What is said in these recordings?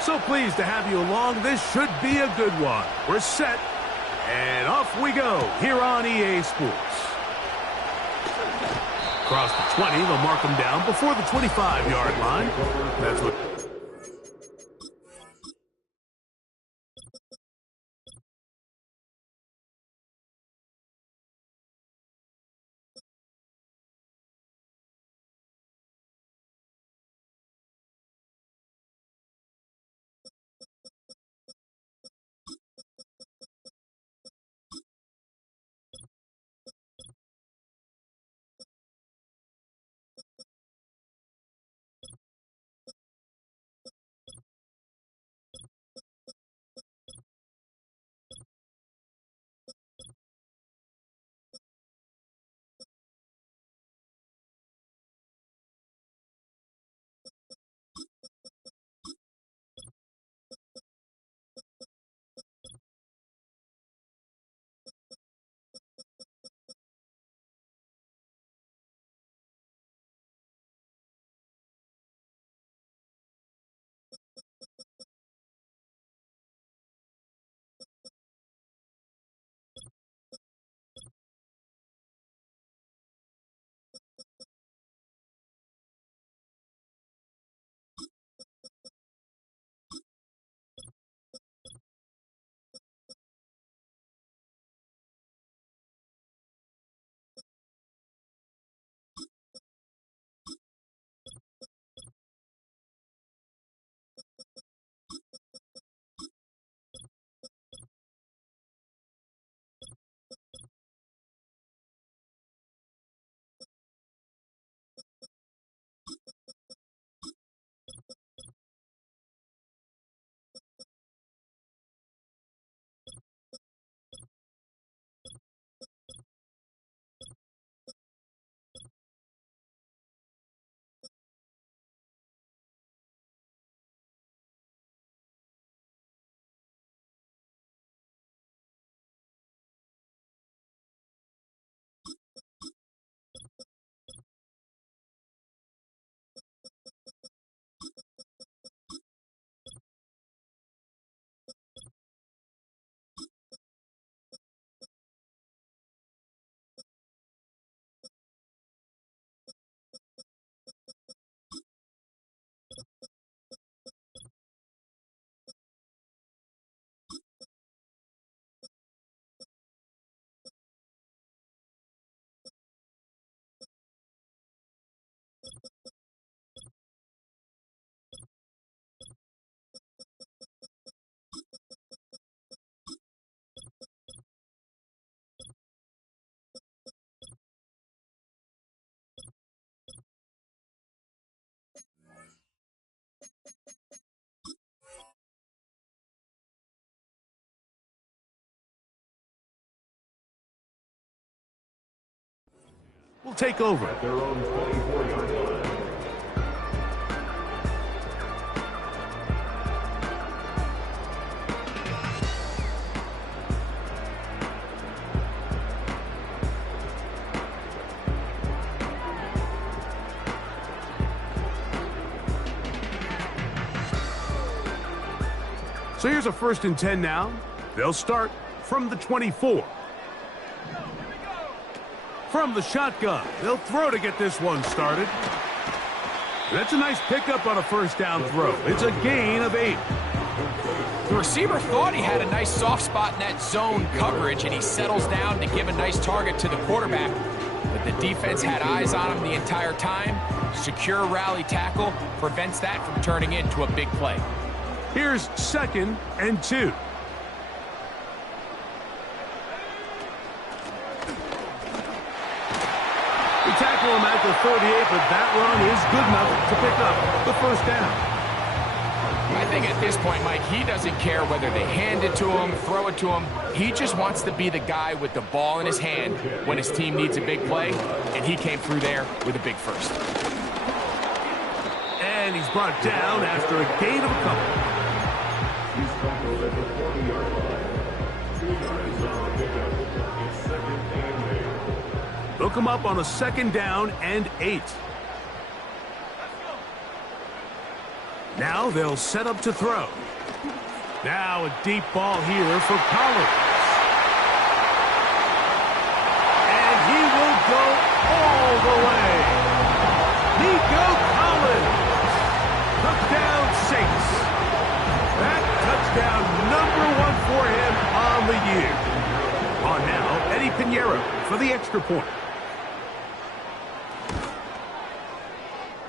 So pleased to have you along. This should be a good one. We're set, and off we go here on EA Sports. Across the 20, they'll mark him down before the 25-yard line. That's what... will take over. Their own 24-yard line. So here's a 1st and 10 now. They'll start from the 24. From the shotgun, they'll throw to get this one started. That's a nice pickup on a 1st down throw. It's a gain of 8. The receiver thought he had a nice soft spot in that zone coverage, and he settles down to give a nice target to the quarterback. But the defense had eyes on him the entire time. Secure rally tackle prevents that from turning into a big play. Here's 2nd and 2. We tackle him at the 38, but that run is good enough to pick up the 1st down. I think at this point, Mike, he doesn't care whether they hand it to him, throw it to him. He just wants to be the guy with the ball in his hand when his team needs a big play, and he came through there with a big 1st. And he's brought down after a gain of a couple. He's tackled at the 40-yard line. 2 yards on the pickup. It's 2nd and 8. Look him up on a 2nd down and 8. Now they'll set up to throw. Now a deep ball here for Collins. And he will go all the way. Nico Collins. Touchdown Saints. That touchdown #1 for him on the year. On now, Eddie Pinheiro for the extra point.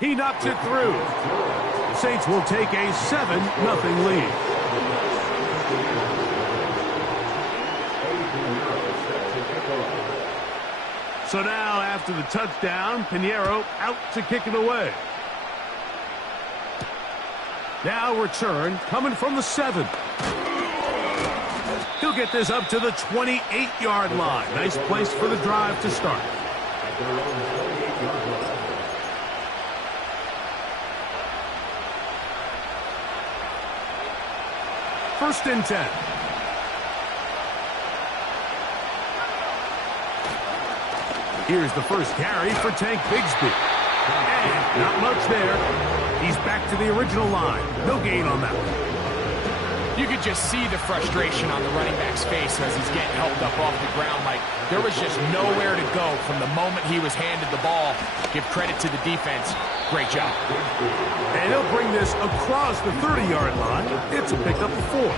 He knocks it through. The Saints will take a 7-0 lead. So now, after the touchdown, Pinheiro out to kick it away. Now return coming from the 7. He'll get this up to the 28-yard line. Nice place for the drive to start. First and 10. Here's the first carry for Tank Bigsby. And not much there. He's back to the original line. No gain on that one. You could just see the frustration on the running back's face as he's getting helped up off the ground. Like, there was just nowhere to go from the moment he was handed the ball. Give credit to the defense. Great job. And he'll bring this across the 30-yard line. It's a pickup of 4.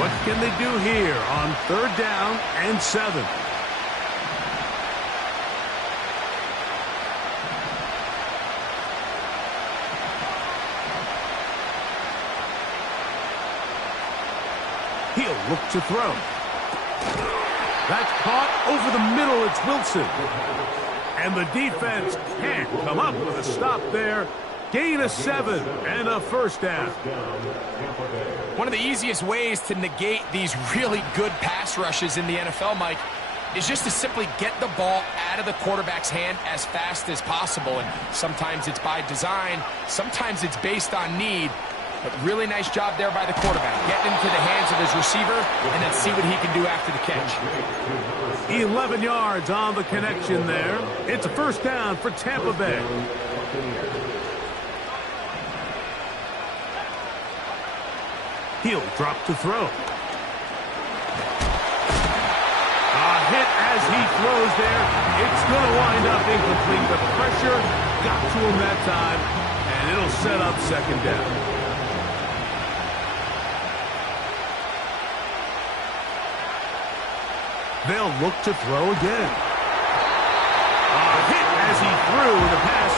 What can they do here on 3rd down and 7? He'll look to throw. That's caught over the middle. It's Wilson. And the defense can't come up with a stop there. Gain of 7 and a first down. One of the easiest ways to negate these really good pass rushes in the NFL, Mike, is just to simply get the ball out of the quarterback's hand as fast as possible. And sometimes it's by design, sometimes it's based on need. But really nice job there by the quarterback. Getting into the hands of his receiver and then see what he can do after the catch. 11 yards on the connection there. It's a first down for Tampa Bay. He'll drop to throw. A hit as he throws there. It's going to wind up incomplete. The pressure got to him that time, and it'll set up second down. They'll look to throw again. A hit as he threw. The pass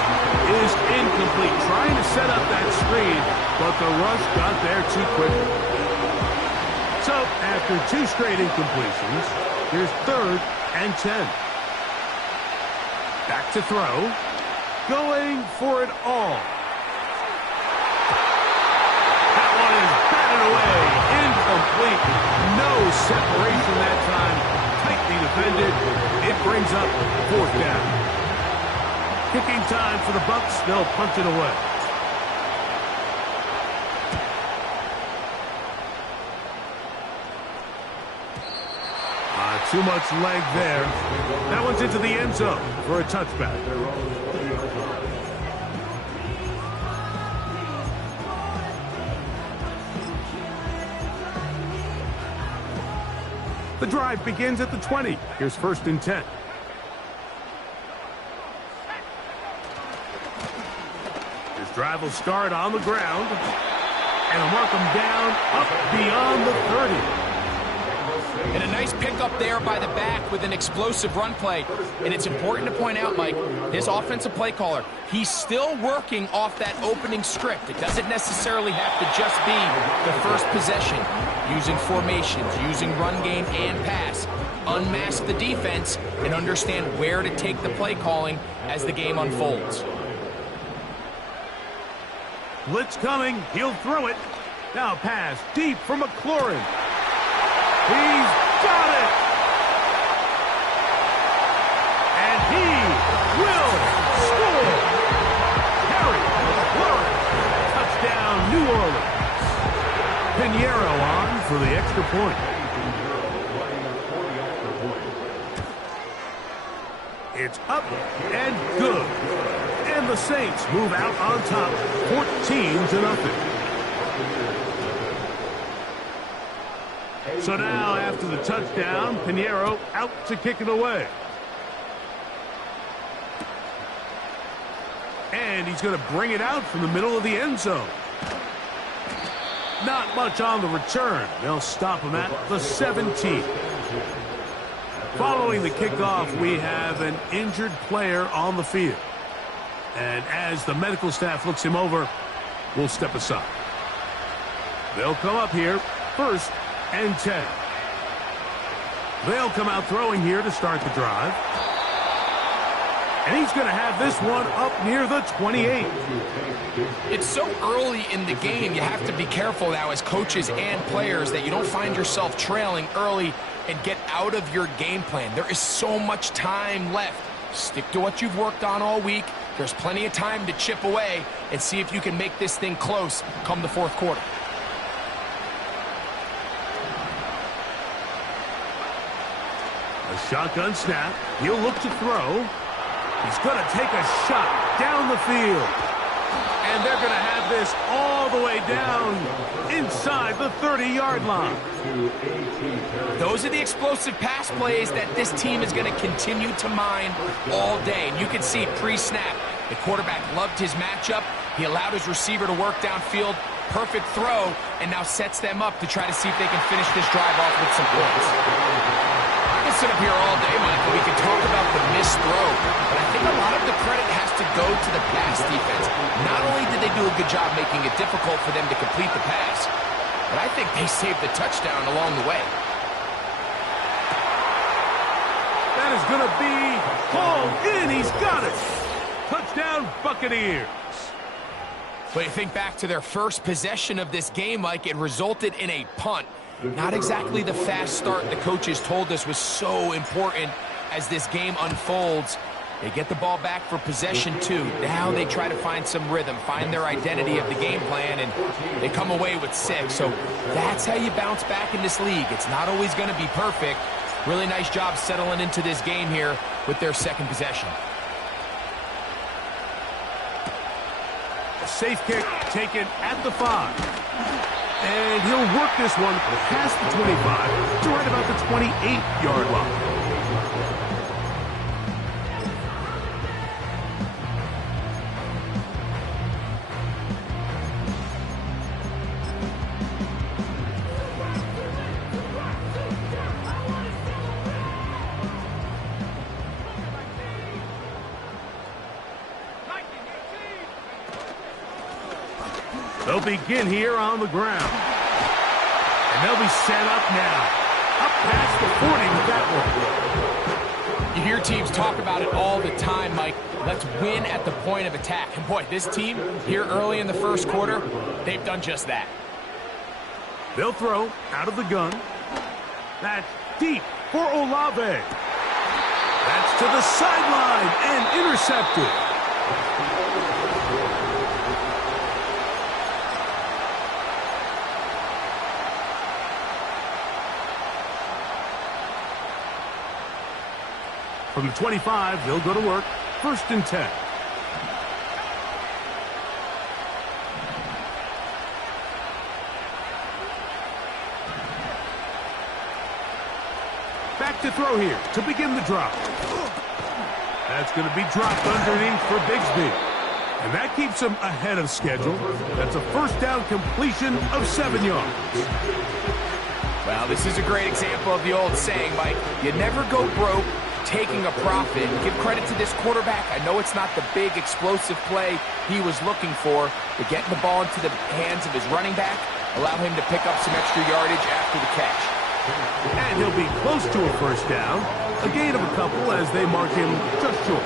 is incomplete. Trying to set up that screen, but the rush got there too quickly. So, after 2 straight incompletions, here's 3rd and 10. Back to throw. Going for it all. That one is batted away. Incomplete. No separation that time. Tightly defended. It brings up 4th down. Kicking time for the Bucs. They'll punt it away. Too much leg there. That one's into the end zone for a touchback. The drive begins at the 20. Here's 1st and 10. This drive will start on the ground. And they'll mark them down up beyond the 30. And a nice pickup there by the back with an explosive run play. And it's important to point out, Mike, his offensive play caller, he's still working off that opening script. It doesn't necessarily have to just be the first possession. Using formations, using run game and pass. Unmask the defense and understand where to take the play calling as the game unfolds. Blitz coming. He'll throw it. Now pass deep for McLaurin. He's got it! And he will score! Harry McLaurin, touchdown New Orleans. Pinheiro on for the extra point. It's up and good. And the Saints move out on top, 14-0. So now, after the touchdown, Pinheiro out to kick it away. And he's going to bring it out from the middle of the end zone. Not much on the return. They'll stop him at the 17. Following the kickoff, we have an injured player on the field. And as the medical staff looks him over, we'll step aside. They'll come up here, 1st and 10. They'll come out throwing here to start the drive. And he's going to have this one up near the 28. It's so early in the game, you have to be careful now as coaches and players that you don't find yourself trailing early and get out of your game plan. There is so much time left. Stick to what you've worked on all week. There's plenty of time to chip away and see if you can make this thing close come the 4th quarter. A shotgun snap. He'll look to throw. He's going to take a shot down the field. And they're going to have this all the way down inside the 30-yard line. Those are the explosive pass plays that this team is going to continue to mine all day. And you can see pre-snap, the quarterback loved his matchup. He allowed his receiver to work downfield. Perfect throw, and now sets them up to try to see if they can finish this drive off with some points. I can sit up here all day, Michael. We can talk about the missed throw, but I think a lot of the credit has to go to the pass defense. Not only did they do a good job making it difficult for them to complete the pass, but I think they saved the touchdown along the way. That is going to be hauled in. He's got it. Touchdown, Buccaneers. But you think back to their first possession of this game, Mike, it resulted in a punt. Not exactly the fast start the coaches told us was so important as this game unfolds. They get the ball back for possession 2. Now they try to find some rhythm, find their identity of the game plan, and they come away with 6. So that's how you bounce back in this league. It's not always going to be perfect. Really nice job settling into this game here with their 2nd possession. A safe kick taken at the 5. And he'll work this one past the 25 to right about the 28-yard line. They'll begin here on the ground. And they'll be set up now. Up past the 40 with that one. You hear teams talk about it all the time, Mike. Let's win at the point of attack. And boy, this team here early in the 1st quarter, they've done just that. They'll throw out of the gun. That's deep for Olave. That's to the sideline and intercepted. From the 25, they'll go to work. 1st and 10. Back to throw here to begin the drop. That's going to be dropped underneath for Bigsby. And that keeps him ahead of schedule. That's a 1st down completion of 7 yards. Well, this is a great example of the old saying, Mike. You never go broke taking a profit. Give credit to this quarterback. I know it's not the big explosive play he was looking for, but getting the ball into the hands of his running back allowed him to pick up some extra yardage after the catch. And he'll be close to a 1st down. A gain of a couple as they mark him just short.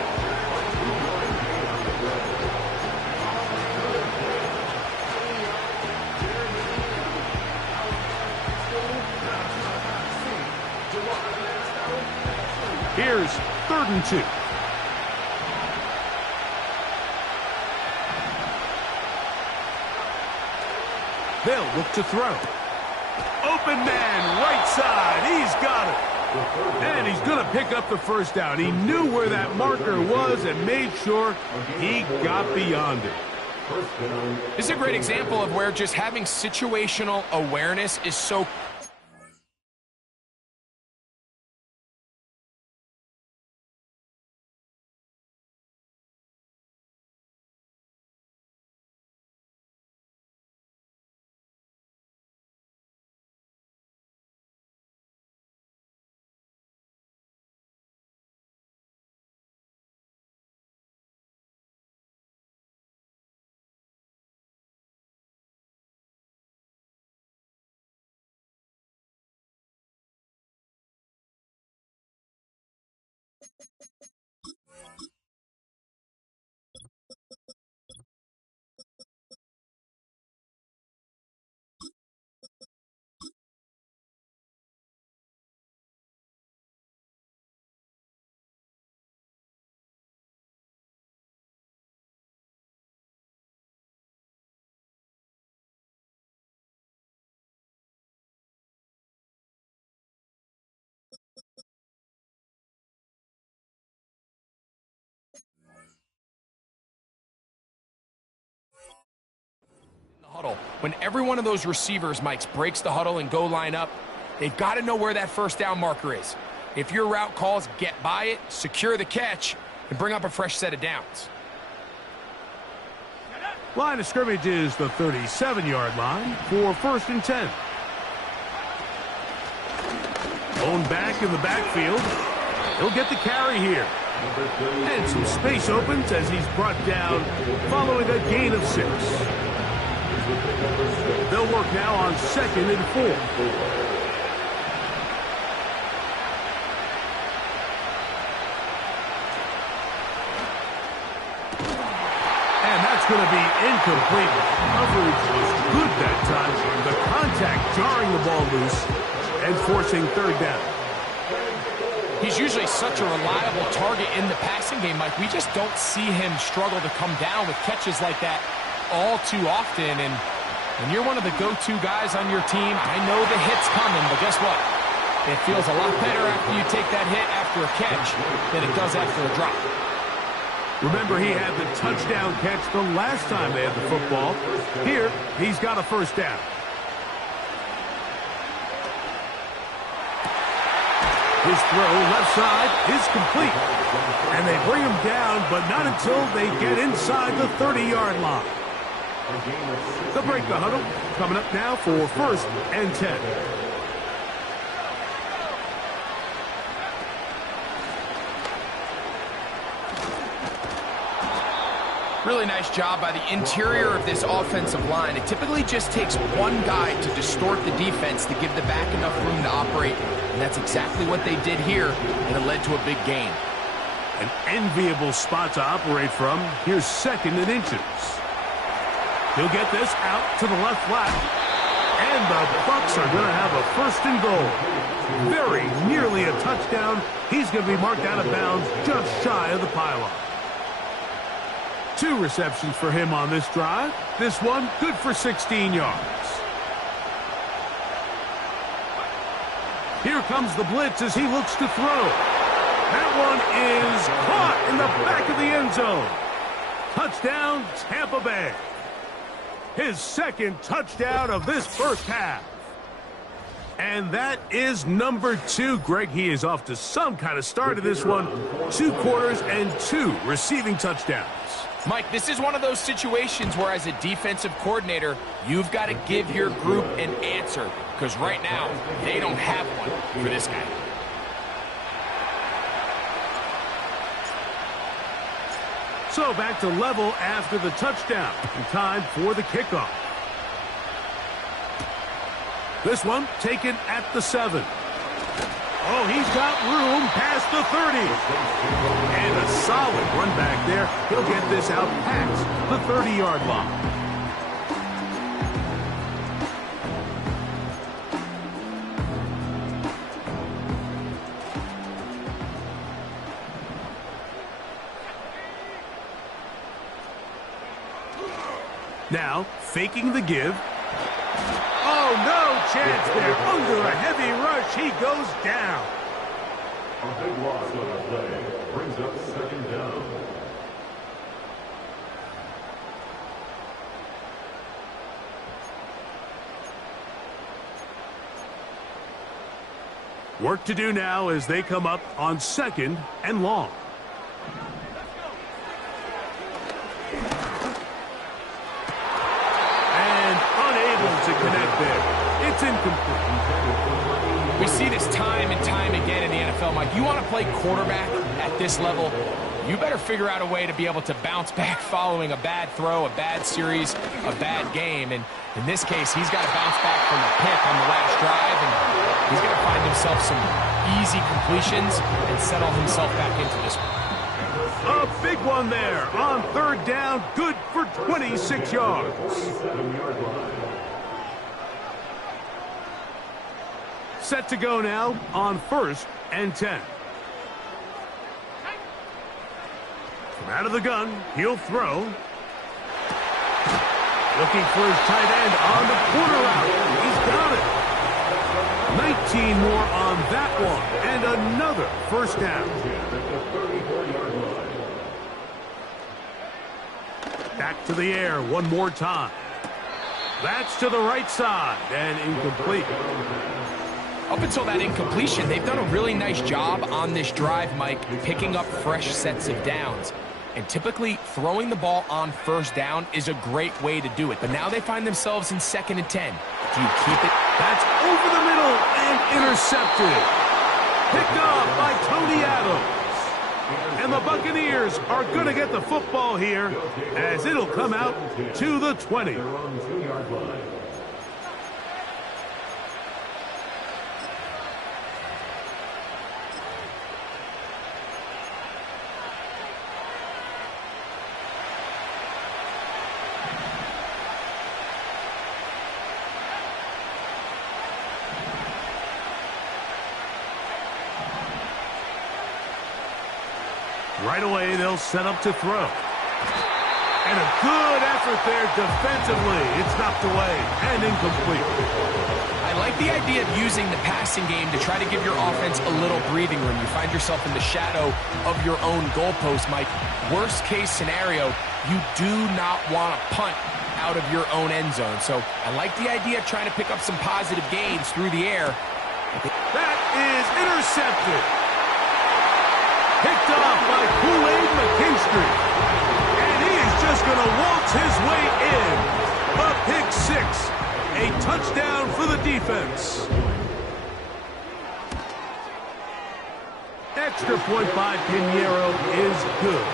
Here's 3rd and 2. They'll look to throw. Open man, right side. He's got it. And he's going to pick up the first down. He knew where that marker was and made sure he got beyond it. This is a great example of where just having situational awareness is so huddle. When every one of those receivers, Mike, breaks the huddle and go line up, they've got to know where that first down marker is. If your route calls, get by it, secure the catch, and bring up a fresh set of downs. Line of scrimmage is the 37-yard line for 1st and 10. Owned back in the backfield. He'll get the carry here. And some space opens as he's brought down following a gain of 6. They'll work now on 2nd and 4. And that's going to be incomplete. Coverage was good that time. The contact jarring the ball loose and forcing 3rd down. He's usually such a reliable target in the passing game, Mike. We just don't see him struggle to come down with catches like that all too often. And when you're one of the go-to guys on your team, I know the hit's coming, but guess what? It feels a lot better after you take that hit after a catch than it does after a drop. Remember, he had the touchdown catch the last time they had the football. Here, he's got a 1st down. His throw left side is complete. And they bring him down, but not until they get inside the 30-yard line. They'll break the huddle. Coming up now for 1st and 10. Really nice job by the interior of this offensive line. It typically just takes one guy to distort the defense to give the back enough room to operate, and that's exactly what they did here, and it led to a big gain. An enviable spot to operate from. Here's 2nd and inches. He'll get this out to the left flat, and the Bucs are going to have a 1st and goal. Very nearly a touchdown. He's going to be marked out of bounds just shy of the pylon. 2 receptions for him on this drive. This one good for 16 yards. Here comes the blitz as he looks to throw. That one is caught in the back of the end zone. Touchdown, Tampa Bay. His 2nd touchdown of this 1st half. And that is number 2. Greg, he is off to some kind of start to this one. 2 quarters and 2 receiving touchdowns. Mike, this is one of those situations where as a defensive coordinator, you've got to give your group an answer, because right now, they don't have one for this guy. So back to level after the touchdown. And time for the kickoff. This one taken at the 7. Oh, he's got room past the 30. And a solid run back there. He'll get this out past the 30-yard line. Now, faking the give. Oh, no chance there. Under a heavy rush, he goes down. A big loss on the play brings up second down. Work to do now as they come up on 2nd and long. And unable to connect there. It's incomplete. We see this time and time again in the NFL, Mike. You want to play quarterback at this level, you better figure out a way to be able to bounce back following a bad throw, a bad series, a bad game. And in this case, he's got to bounce back from a pick on the last drive, and he's going to find himself some easy completions and settle himself back into this one. A big one there on 3rd down, good for 26 yards. Set to go now on 1st and 10. From out of the gun, he'll throw. Looking for his tight end on the corner route. He's got it. 19 more on that one, and another first down. Back to the air one more time. That's to the right side, and incomplete. Up until that incompletion, they've done a really nice job on this drive, Mike, picking up fresh sets of downs. And typically, throwing the ball on 1st down is a great way to do it. But now they find themselves in 2nd and 10. Do you keep it? That's over the middle and intercepted. Picked off by Tony Adams. And the Buccaneers are going to get the football here as it'll come out to the 20. Right away, they'll set up to throw. And a good effort there defensively. It's knocked away and incomplete. I like the idea of using the passing game to try to give your offense a little breathing room. You find yourself in the shadow of your own goalpost, Mike. Worst case scenario, you do not want to punt out of your own end zone. So I like the idea of trying to pick up some positive gains through the air. That is intercepted. Picked off by Kool-Aid McKinstry. And he is just going to waltz his way in. A pick 6. A touchdown for the defense. Extra point by Pinheiro is good.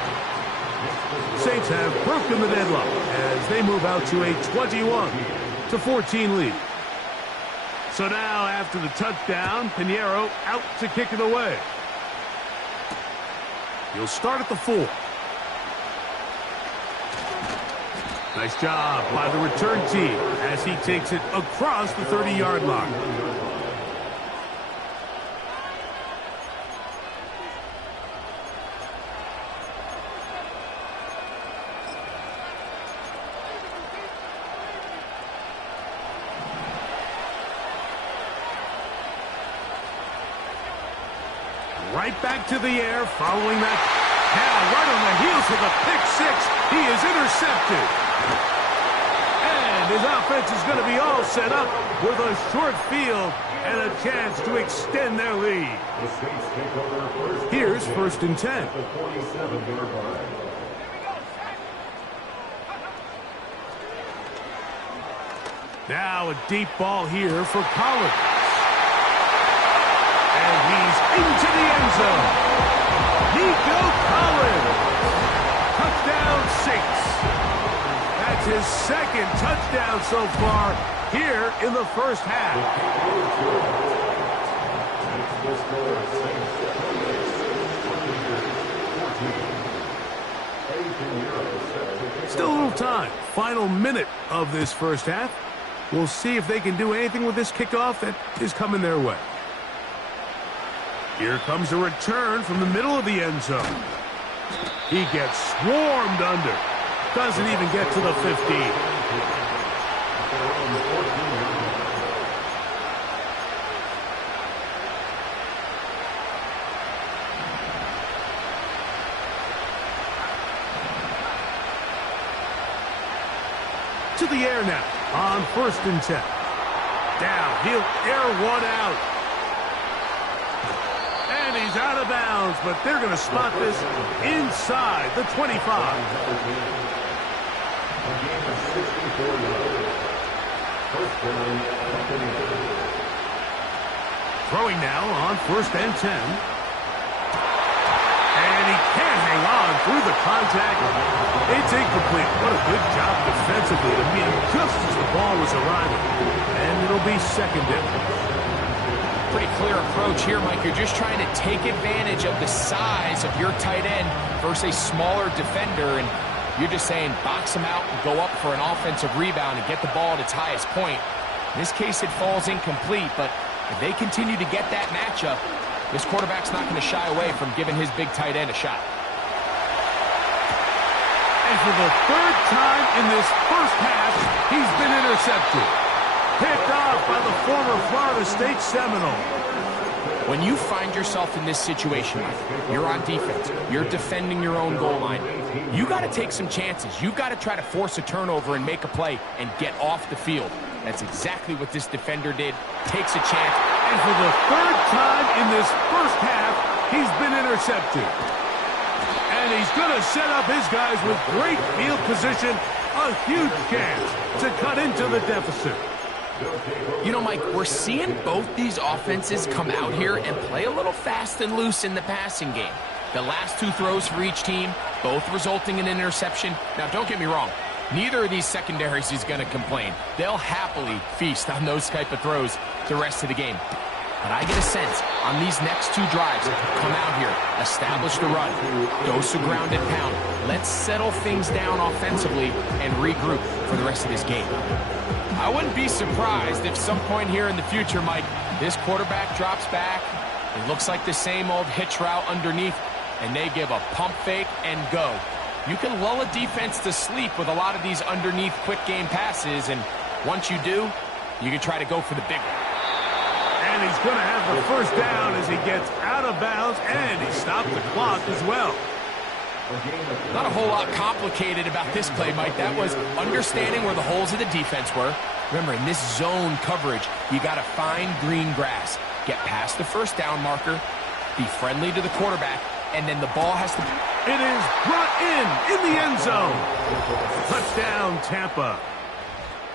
Saints have broken the deadlock as they move out to a 21-14 lead. So now after the touchdown, Pinheiro out to kick it away. He'll start at the 4. Nice job by the return team as he takes it across the 30-yard line. Right back to the air following that. Now right on the heels of the pick 6. He is intercepted. And his offense is going to be all set up with a short field and a chance to extend their lead. Here's 1st and 10. Now a deep ball here for Collins. And he's into the end zone. Nico Collins. Touchdown Saints. That's his 2nd touchdown so far here in the first half. Still a little time. Final minute of this first half. We'll see if they can do anything with this kickoff that is coming their way. Here comes a return from the middle of the end zone. He gets swarmed under. Doesn't even get to the 15. To the air now on 1st and 10. Down. He'll air one out. And he's out of bounds, but they're going to spot this inside the 25. Throwing now on 1st and 10. And he can't hang on through the contact. It's incomplete. What a good job defensively to meet him just as the ball was arriving. And it'll be 2nd down. Pretty clear approach here, Mike. You're just trying to take advantage of the size of your tight end versus a smaller defender, and you're just saying box him out and go up for an offensive rebound and get the ball at its highest point. In this case, it falls incomplete, but if they continue to get that matchup, this quarterback's not going to shy away from giving his big tight end a shot. And for the 3rd time in this first half, he's been intercepted. Picked off by the former Florida State Seminole. When you find yourself in this situation, you're on defense, you're defending your own goal line, you got to take some chances. You've got to try to force a turnover and make a play and get off the field. That's exactly what this defender did. Takes a chance. And for the 3rd time in this first half, he's been intercepted. And he's going to set up his guys with great field position. A huge chance to cut into the deficit. You know, Mike, we're seeing both these offenses come out here and play a little fast and loose in the passing game. The last 2 throws for each team, both resulting in an interception. Now, don't get me wrong. Neither of these secondaries is going to complain. They'll happily feast on those type of throws the rest of the game. But I get a sense on these next 2 drives, come out here, establish the run, dose of ground and pound. Let's settle things down offensively and regroup for the rest of this game. I wouldn't be surprised if some point here in the future, Mike, this quarterback drops back. It looks like the same old hitch route underneath, and they give a pump fake and go. You can lull a defense to sleep with a lot of these underneath quick game passes, and once you do, you can try to go for the big one. And he's going to have the 1st down as he gets out of bounds, and he stopped the clock as well. Not a whole lot complicated about this play, Mike. That was understanding where the holes of the defense were. Remember, in this zone coverage, you got to find green grass. Get past the 1st down marker, be friendly to the quarterback, and then the ball has to... It is brought in the end zone. Touchdown, Tampa.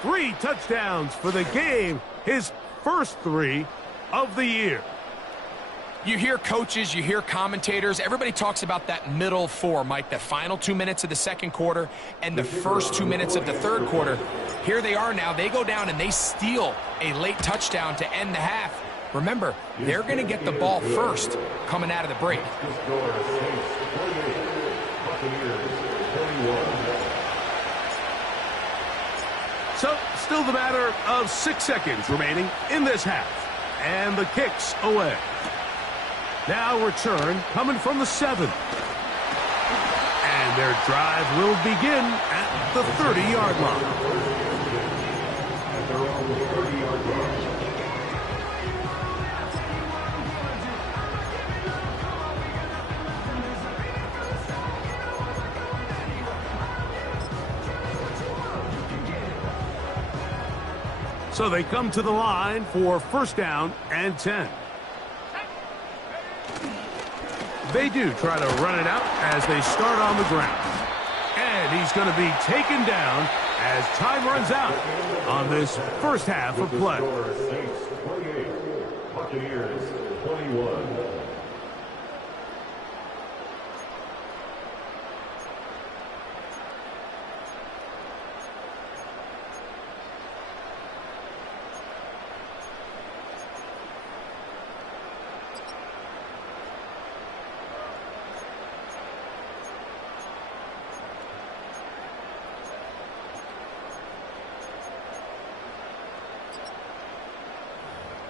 3 touchdowns for the game. His first 3 of the year. You hear coaches, you hear commentators, everybody talks about that middle 4, Mike, the final 2 minutes of the 2nd quarter and the first 2 minutes of the 3rd quarter. Here they are now. They go down and they steal a late touchdown to end the half. Remember, they're going to get the ball first coming out of the break. So, still the matter of 6 seconds remaining in this half. And the kick's away. Now return coming from the 7th. And their drive will begin at the 30-yard line. So they come to the line for 1st down and 10. They do try to run it out as they start on the ground. And he's going to be taken down as time runs out on this first half of play. Saints 28, Buccaneers 21.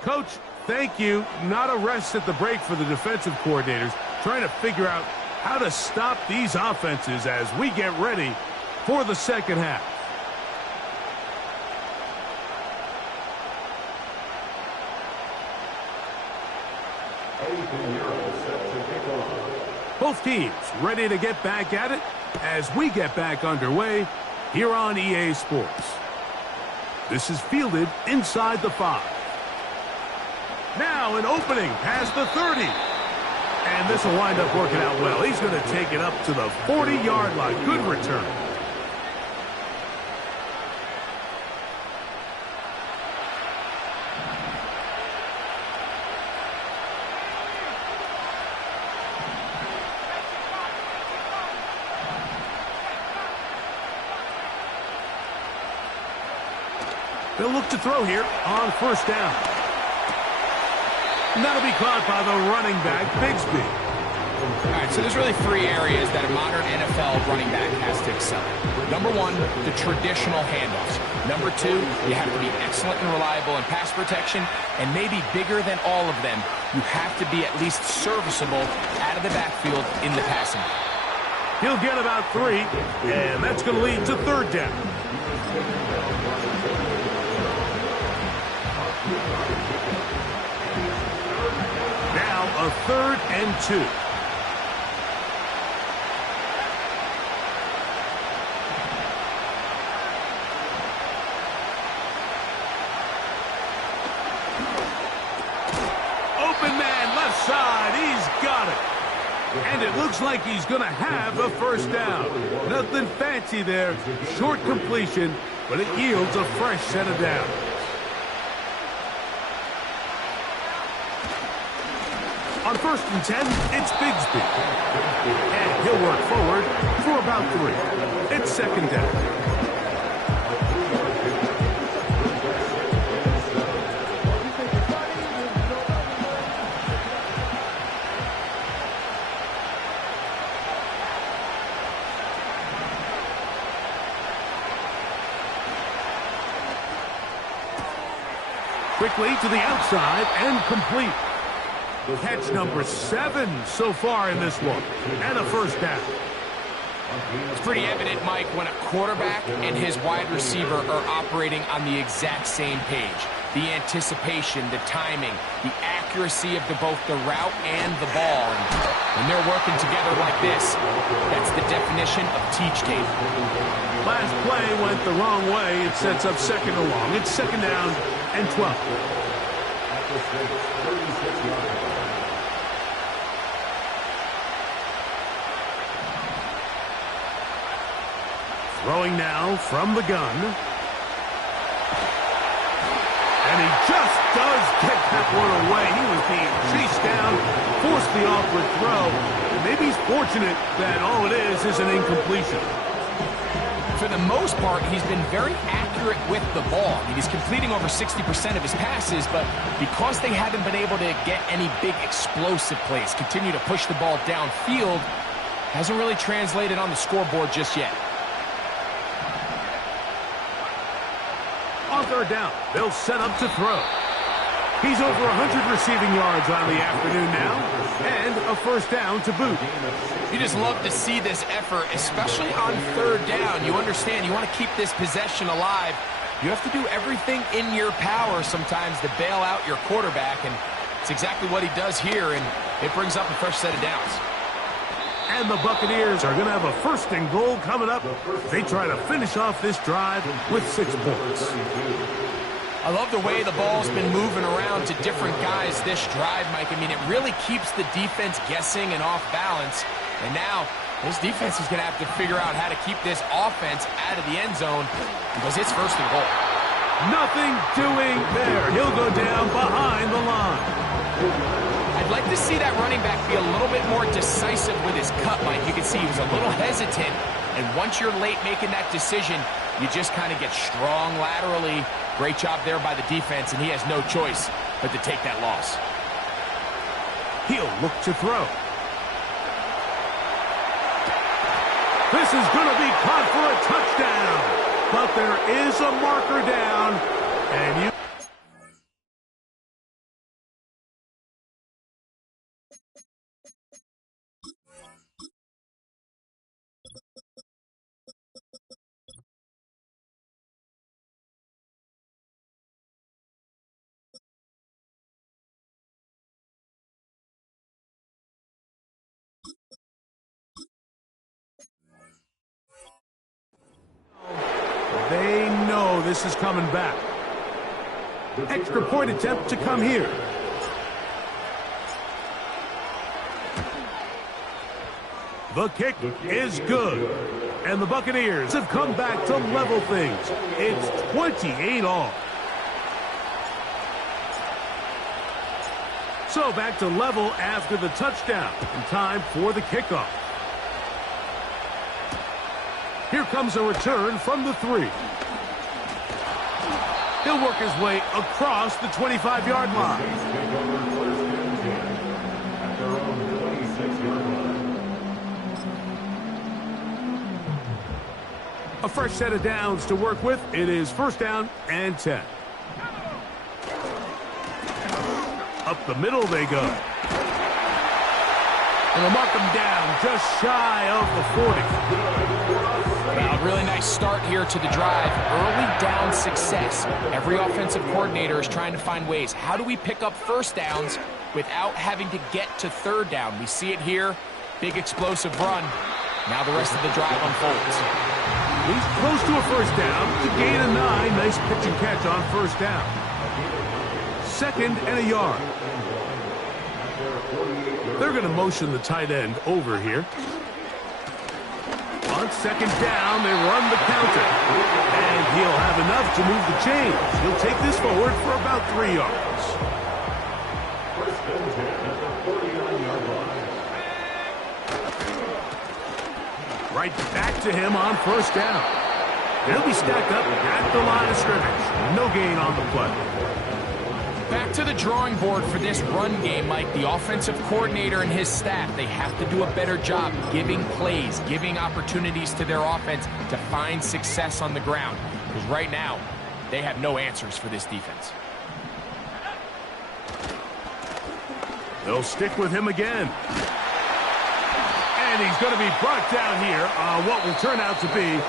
Coach, thank you. Not a rest at the break for the defensive coordinators, trying to figure out how to stop these offenses as we get ready for the second half. Both teams ready to get back at it as we get back underway here on EA Sports. This is fielded inside the 5. Now an opening past the 30. And this will wind up working out well. He's going to take it up to the 40-yard line. Good return. They'll look to throw here on first down. And that'll be caught by the running back, Bigsby. All right, so there's really 3 areas that a modern NFL running back has to excel at. Number 1, the traditional handoffs. Number 2, you have to be excellent and reliable in pass protection. And maybe bigger than all of them, you have to be at least serviceable out of the backfield in the passing game. He'll get about 3, and that's going to lead to third down. Now a 3rd and 2. Open man, left side. He's got it. And it looks like he's going to have a first down. Nothing fancy there. Short completion, but it yields a fresh set of downs. On 1st and 10, it's Bigsby. And he'll work forward for about 3. It's 2nd down. Quickly to the outside and complete. Catch number 7 so far in this one. And a first down. It's pretty evident, Mike, when a quarterback and his wide receiver are operating on the exact same page. The anticipation, the timing, the accuracy of both the route and the ball. And when they're working together like this, that's the definition of teach tape. Last play went the wrong way. It sets up 2nd and long. It's 2nd down and 12. Throwing now from the gun. And he just does get that one away. He was being chased down, forced the awkward throw. And maybe he's fortunate that all it is an incompletion. For the most part, he's been very accurate with the ball. I mean, he's completing over 60% of his passes, but because they haven't been able to get any big explosive plays, continue to push the ball downfield, hasn't really translated on the scoreboard just yet. On 3rd down, they'll set up to throw. He's over 100 receiving yards on the afternoon now, and a first down to boot. You just love to see this effort, especially on 3rd down. You understand, you want to keep this possession alive. You have to do everything in your power sometimes to bail out your quarterback, and it's exactly what he does here, and it brings up a fresh set of downs. And the Buccaneers are going to have a 1st and goal coming up. They try to finish off this drive with 6 points. I love the way the ball's been moving around to different guys this drive, Mike. I mean, it really keeps the defense guessing and off balance. And now, this defense is going to have to figure out how to keep this offense out of the end zone because it's 1st and goal. Nothing doing there. He'll go down behind the line. I'd like to see that running back be a little bit more decisive with his cut, Mike. You can see he was a little hesitant. And once you're late making that decision, you just kind of get strong laterally. Great job there by the defense, and he has no choice but to take that loss. He'll look to throw. This is going to be caught for a touchdown. But there is a marker down, and you... this is coming back. Extra point attempt to come here. The kick is good. And the Buccaneers have come back to level things. It's 28 all. So back to level after the touchdown. And time for the kickoff. Here comes a return from the 3. He'll work his way across the 25-yard line. A fresh set of downs to work with. It is first down and 10. Up the middle they go. And they'll mark them down just shy of the 40. Well, really nice start here to the drive. Early down success. Every offensive coordinator is trying to find ways. How do we pick up first downs without having to get to third down? We see it here. Big explosive run. Now the rest of the drive unfolds. He's close to a first down to gain a 9. Nice pitch and catch on first down. Second and a yard. They're going to motion the tight end over here. On second down, they run the counter. And he'll have enough to move the chains. He'll take this forward for about 3 yards. First and 10 at the 49-yard line. Right back to him on first down. He'll be stacked up at the line of scrimmage. No gain on the play. Back to the drawing board for this run game, Mike. The offensive coordinator and his staff, they have to do a better job giving plays, giving opportunities to their offense to find success on the ground. Because right now, they have no answers for this defense. They'll stick with him again. And he's going to be brought down here on what will turn out to be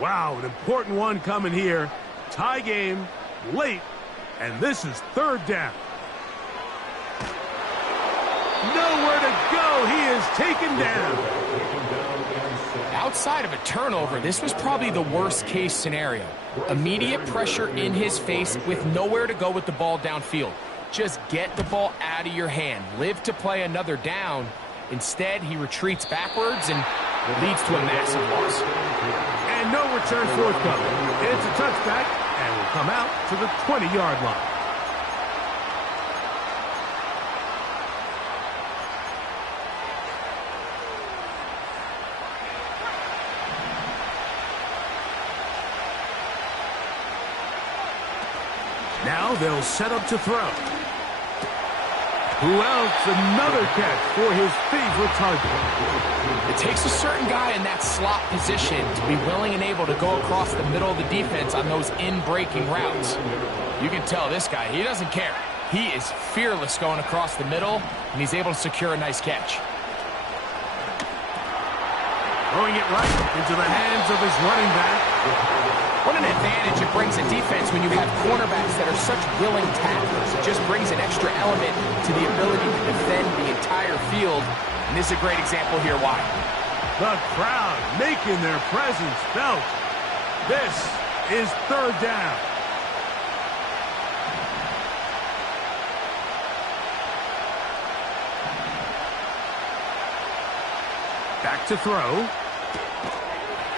wow, an important one coming here. Tie game, late, and this is third down. Nowhere to go. He is taken down. Outside of a turnover, this was probably the worst case scenario. Immediate pressure in his face with nowhere to go with the ball downfield. Just get the ball out of your hand. Live to play another down. Instead, he retreats backwards and leads to a massive loss. And no return forthcoming. It's a touchback and will come out to the 20-yard line. Now they'll set up to throw. Who else? Another catch for his favorite target. It takes a certain guy in that slot position to be willing and able to go across the middle of the defense on those in-breaking routes. You can tell this guy, he doesn't care. He is fearless going across the middle, and he's able to secure a nice catch. Throwing it right into the hands of his running back. What an advantage it brings a defense when you have cornerbacks that are such willing tacklers. It just brings an extra element to the ability to defend the entire field. And this is a great example here why. The crowd making their presence felt. This is third down. Back to throw.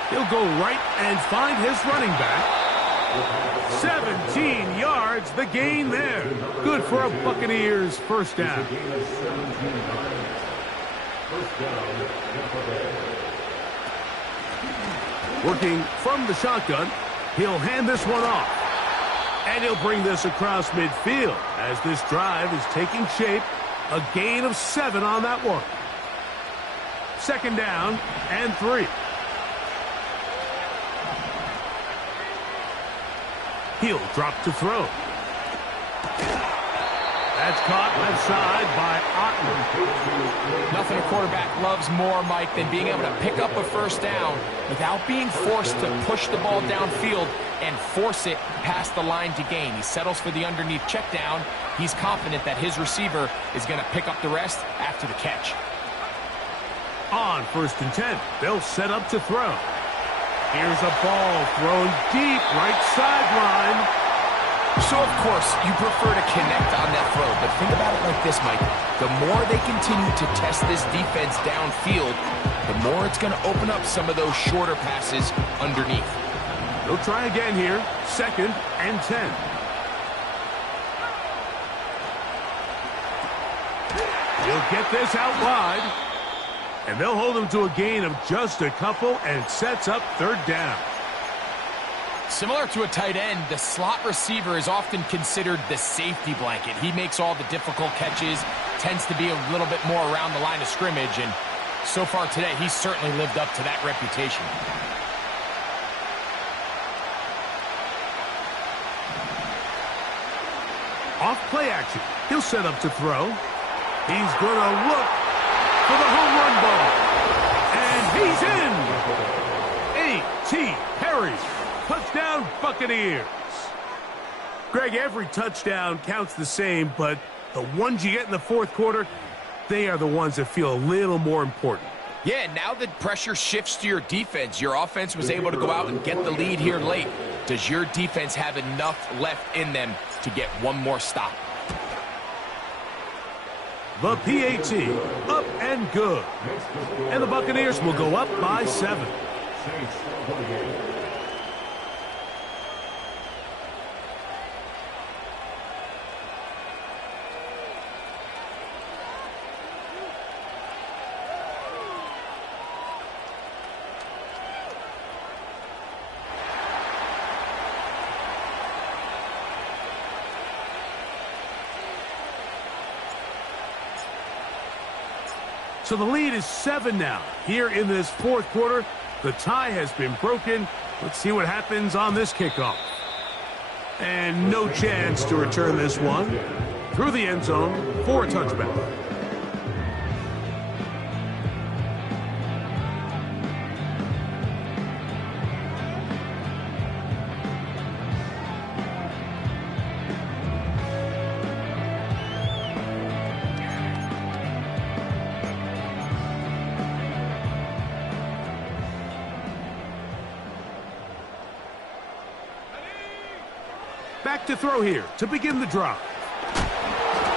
He'll go right and find his running back. 17 yards, the gain there. Good for a Buccaneers first down. Working from the shotgun, he'll hand this one off. And he'll bring this across midfield as this drive is taking shape. A gain of 7 on that one. Second down and 3. He'll drop to throw. That's caught left side by Nothing a quarterback loves more, Mike, than being able to pick up a first down without being forced to push the ball downfield and force it past the line to gain. He settles for the underneath check down. He's confident that his receiver is going to pick up the rest after the catch. On 1st and 10, they'll set up to throw. Here's a ball thrown deep right sideline. So, of course, you prefer to connect on that throw, but think about it like this, Mike. The more they continue to test this defense downfield, the more it's going to open up some of those shorter passes underneath. They'll try again here. 2nd and 10. He'll get this out wide. And they'll hold him to a gain of just a couple, and sets up 3rd down. Similar to a tight end, the slot receiver is often considered the safety blanket. He makes all the difficult catches, tends to be a little bit more around the line of scrimmage, and so far today, he's certainly lived up to that reputation. Off play action. He'll set up to throw. He's going to look for the home run ball. And he's in. A.T. Perry. Touchdown, Buccaneers. Greg, every touchdown counts the same, but the ones you get in the 4th quarter, they are the ones that feel a little more important. Yeah, now the pressure shifts to your defense. Your offense was able to go out and get the lead here late. Does your defense have enough left in them to get one more stop? The PAT, up and good. And the Buccaneers will go up by 7. So the lead is 7 now. Here in this 4th quarter, the tie has been broken. Let's see what happens on this kickoff. And no chance to return this one. Through the end zone for a touchback. Back to throw here to begin the drive.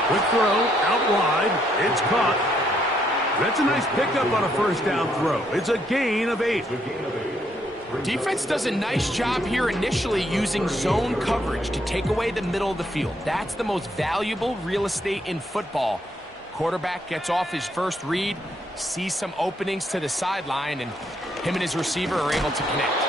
Quick throw out wide. It's caught. That's a nice pickup on a 1st down throw. It's a gain of 8. Defense does a nice job here initially using zone coverage to take away the middle of the field. That's the most valuable real estate in football. Quarterback gets off his first read, sees some openings to the sideline, and him and his receiver are able to connect.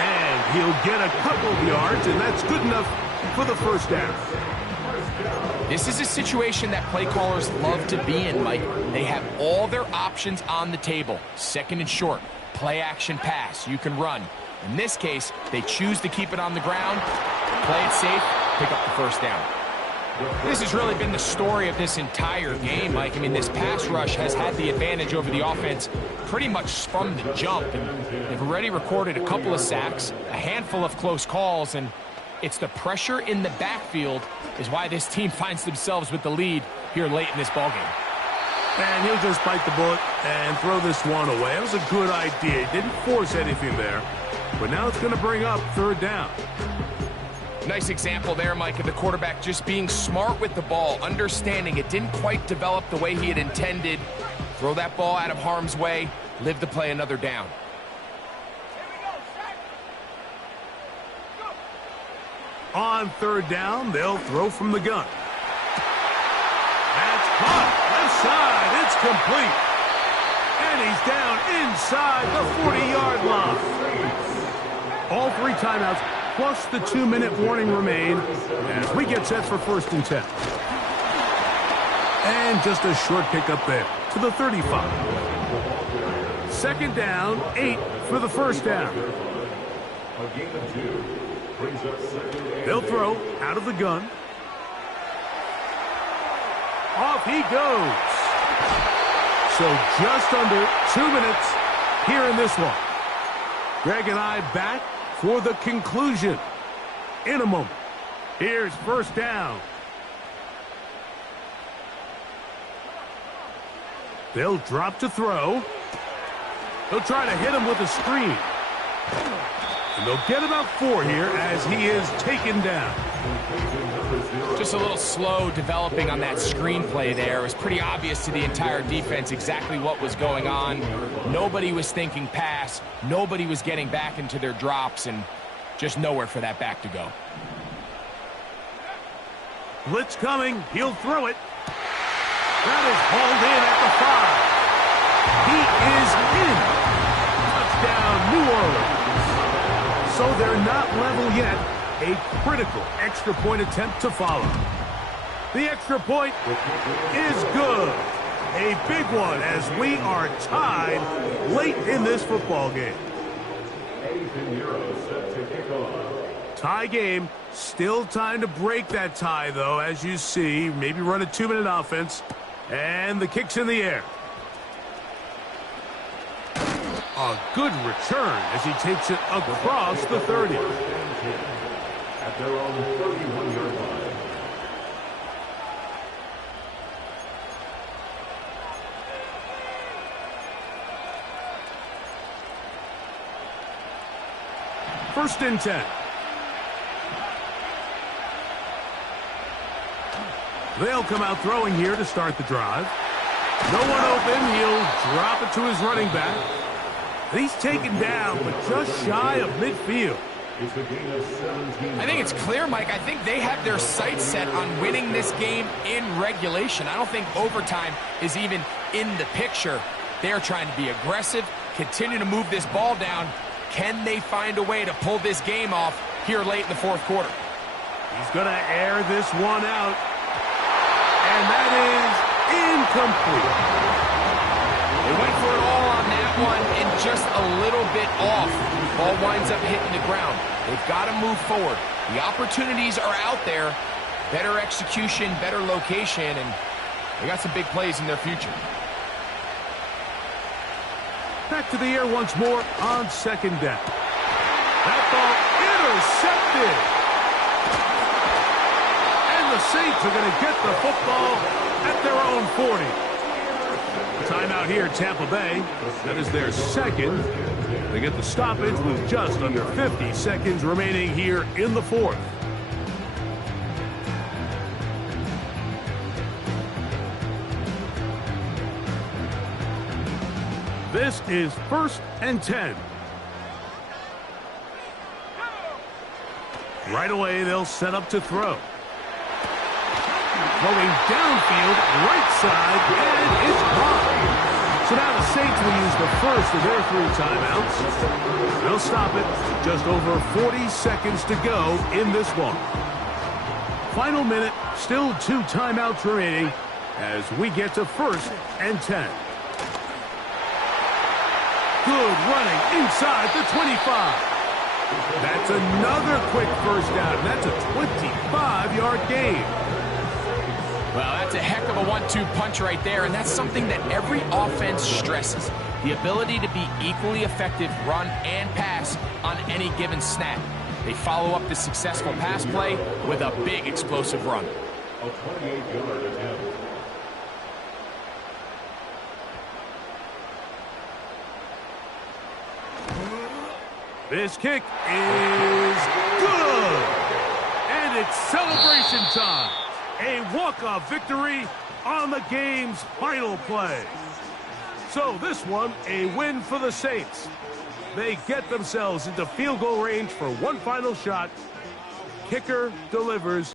And he'll get a couple of yards, and that's good enough for the 1st down. This is a situation that play callers love to be in, Mike. They have all their options on the table. 2nd and short, play action pass, you can run. In this case, they choose to keep it on the ground, play it safe, pick up the 1st down. This has really been the story of this entire game, Mike. I mean, this pass rush has had the advantage over the offense pretty much from the jump. And they've already recorded a couple of sacks, a handful of close calls, and it's the pressure in the backfield is why this team finds themselves with the lead here late in this ballgame. And he'll just bite the bullet and throw this one away. It was a good idea. He didn't force anything there, but now it's going to bring up 3rd down. Nice example there, Mike, of the quarterback just being smart with the ball, understanding it didn't quite develop the way he had intended. Throw that ball out of harm's way, live to play another down. On 3rd down, they'll throw from the gun. That's caught. Left side. It's complete. And he's down inside the 40-yard line. All 3 timeouts, plus the 2-minute warning remain as we get set for 1st and 10. And just a short pickup there to the 35. 2nd down, 8 for the 1st down. A gain of 2 brings up 2nd and They'll throw out of the gun. Off off he goes. So just under 2 minutes here in this one. Greg and I back for the conclusion in a moment. Here's first down. They'll drop to throw. They'll try to hit him with a screen. And they'll get about 4 here as he is taken down. Just a little slow developing on that screenplay there. It was pretty obvious to the entire defense exactly what was going on. Nobody was thinking pass. Nobody was getting back into their drops, and just nowhere for that back to go. Blitz coming. He'll throw it. That is hauled in at the 5. He is in. Touchdown, New Orleans. So they're not level yet. A critical extra point attempt to follow. The extra point is good. A big one as we are tied late in this football game. Tie game. Still time to break that tie, though, as you see. Maybe run a 2-minute offense. And the kick's in the air. A good return as he takes it across the 30. At their own 31-yard line. First and 10. They'll come out throwing here to start the drive. No one open. He'll drop it to his running back. And he's taken down, but just shy of midfield. I think it's clear, Mike. I think they have their sights set on winning this game in regulation. I don't think overtime is even in the picture. They're trying to be aggressive, continue to move this ball down. Can they find a way to pull this game off here late in the fourth quarter? He's going to air this one out. And that is incomplete. They went for it all on that one and just a little bit off. Ball winds up hitting the ground. They've got to move forward. The opportunities are out there. Better execution, better location, and they got some big plays in their future. Back to the air once more on second down. That ball intercepted. And the Saints are going to get the football at their own 40. Timeout here, Tampa Bay. That is their second. They get the stoppage with just under 50 seconds remaining here in the fourth. This is first and 10. Right away, they'll set up to throw. Going downfield, right side, and it's caught. So now the Saints will use the first of their 3 timeouts. They'll stop it. Just over 40 seconds to go in this one. Final minute, still 2 timeouts remaining as we get to first and 10. Good running inside the 25. That's another quick first down. That's a 25-yard gain. Well, that's a heck of a 1-2 punch right there, and that's something that every offense stresses. The ability to be equally effective run and pass on any given snap. They follow up the successful pass play with a big explosive run. A 28-yard attempt. This kick is good. And it's celebration time. A walk-off victory on the game's final play. So this one, a win for the Saints. They get themselves into field goal range for one final shot. Kicker delivers.